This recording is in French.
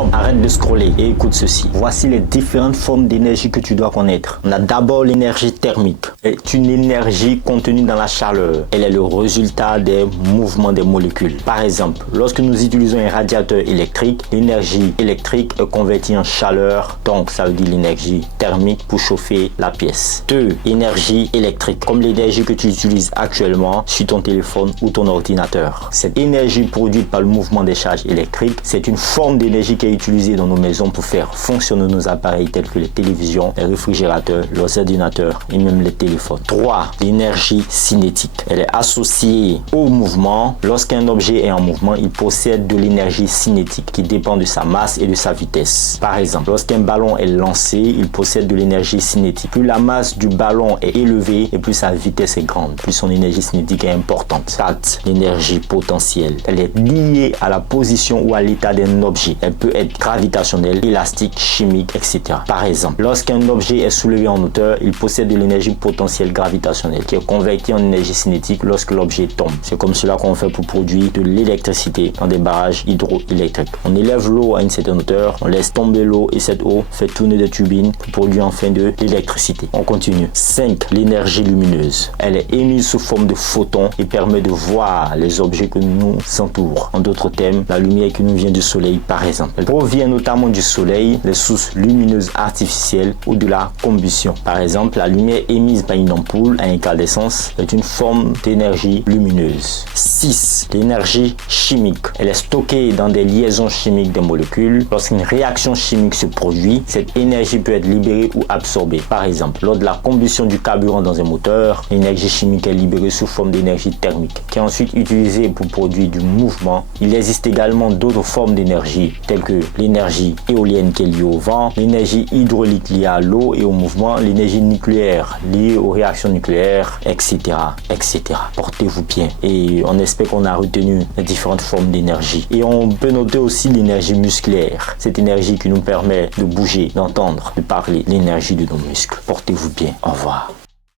Stop, arrête de scroller et écoute ceci. Voici les différentes formes d'énergie que tu dois connaître. On a d'abord l'énergie thermique. C'est une énergie contenue dans la chaleur. Elle est le résultat des mouvements des molécules. Par exemple, lorsque nous utilisons un radiateur électrique, l'énergie électrique est convertie en chaleur, donc ça veut dire l'énergie thermique pour chauffer la pièce. 2. Énergie électrique, comme l'énergie que tu utilises actuellement sur ton téléphone ou ton ordinateur. Cette énergie produite par le mouvement des charges électriques, c'est une forme d'énergie qui est utilisée dans nos maisons pour faire fonctionner nos appareils tels que les télévisions, les réfrigérateurs, les ordinateurs et même les téléphones. 3. L'énergie cinétique. Elle est associée au mouvement. Lorsqu'un objet est en mouvement, il possède de l'énergie cinétique qui dépend de sa masse et de sa vitesse. Par exemple, lorsqu'un ballon est lancé, il possède de l'énergie cinétique. Plus la masse du ballon est élevée et plus sa vitesse est grande, plus son énergie cinétique est importante. 4. L'énergie potentielle. Elle est liée à la position ou à l'état d'un objet. Elle peut être gravitationnelle, élastique, chimique, etc. Par exemple, lorsqu'un objet est soulevé en hauteur, il possède de l'énergie potentielle gravitationnelle qui est convertie en énergie cinétique lorsque l'objet tombe. C'est comme cela qu'on fait pour produire de l'électricité dans des barrages hydroélectriques. On élève l'eau à une certaine hauteur, on laisse tomber l'eau et cette eau fait tourner des turbines pour produire enfin de l'électricité. On continue. 5. L'énergie lumineuse. Elle est émise sous forme de photons et permet de voir les objets que nous entourent. En d'autres termes, la lumière qui nous vient du soleil par exemple. Elle provient notamment du soleil, des sources lumineuses artificielles ou de la combustion. Par exemple, la lumière émise par une ampoule à incandescence est une forme d'énergie lumineuse. 6. L'énergie chimique. Elle est stockée dans des liaisons chimiques des molécules. Lorsqu'une réaction chimique se produit, cette énergie peut être libérée ou absorbée. Par exemple, lors de la combustion du carburant dans un moteur, l'énergie chimique est libérée sous forme d'énergie thermique, qui est ensuite utilisée pour produire du mouvement. Il existe également d'autres formes d'énergie, telles que l'énergie éolienne qui est liée au vent, l'énergie hydraulique liée à l'eau et au mouvement, l'énergie nucléaire liée aux réactions nucléaires, etc. etc. Portez-vous bien et on espère qu'on a retenu les différentes formes d'énergie. Et on peut noter aussi l'énergie musculaire, cette énergie qui nous permet de bouger, d'entendre, de parler, l'énergie de nos muscles. Portez-vous bien. Au revoir.